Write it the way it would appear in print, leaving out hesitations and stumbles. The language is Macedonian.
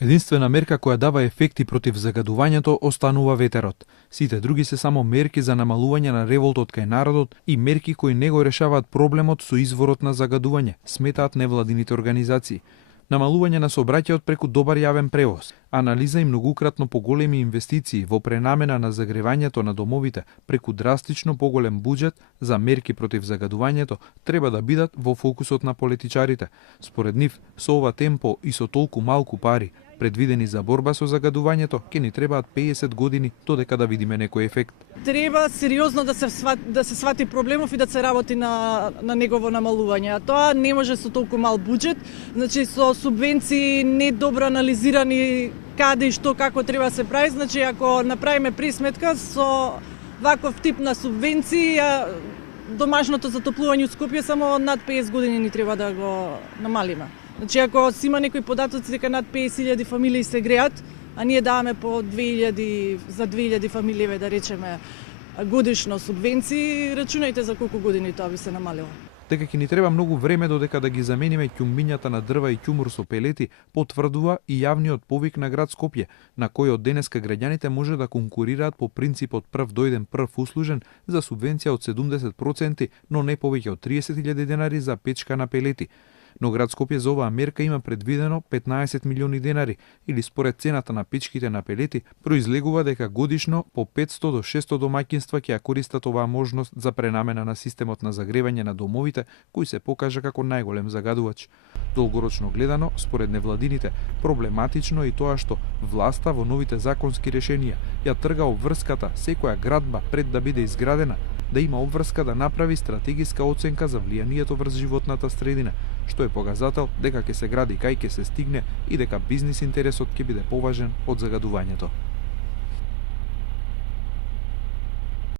Единствена мерка која дава ефекти против загадувањето останува ветерот. Сите други се само мерки за намалување на револтот кај народот и мерки кои не го решаваат проблемот со изворот на загадување, сметаат невладините организации. Намалување на сообраќајот преку добар јавен превоз, анализа и многукратно поголеми инвестиции во пренамена на загревањето на домовите преку драстично поголем буџет за мерки против загадувањето треба да бидат во фокусот на политичарите. Според нив, со ова темпо и со толку малку пари предвидени за борба со загадувањето, ќе ни требаат 50 години додека да видиме некој ефект. Треба сериозно да се свати проблемов и да се работи на негово намалување. А тоа не може со толку мал буџет, значи со субвенции недобро анализирани каде и што како треба да се прави, значи ако направиме пресметка со ваков тип на субвенции, домашното затоплување у Скопје само над 50 години ни треба да го намалиме. Значи ако си има некои податоци дека над 50.000 фамилии се греат, а ние даваме по 2000 за 2000 фамилии, да речеме, годишно субвенции, рачунајте за колку години тоа би се намалило. Дека ќе ни треба многу време додека да ги замениме ќумбињата на дрва и ќумур со пелети, потврдува и јавниот повик на град Скопје, на кој од денеска граѓаните може да конкурираат по принципот прв дојден прв услужен за субвенција од 70%, но не повеќе од 30.000 денари за печка на пелети. Но град Скопје за оваа мерка има предвидено 15 милиони денари, или според цената на печките на пелети, произлегува дека годишно по 500 до 600 домаќинства ќе ја користат оваа можност за пренамена на системот на загревање на домовите, кој се покажа како најголем загадувач. Долгорочно гледано, според невладините, проблематично е и тоа што власта во новите законски решенија ја трга обврската секоја градба пред да биде изградена, да има обврска да направи стратегиска оценка за влијанието врз животната средина, што е показател дека ќе се гради кај ќе се стигне и дека бизнис интересот ќе биде поважен од загадувањето.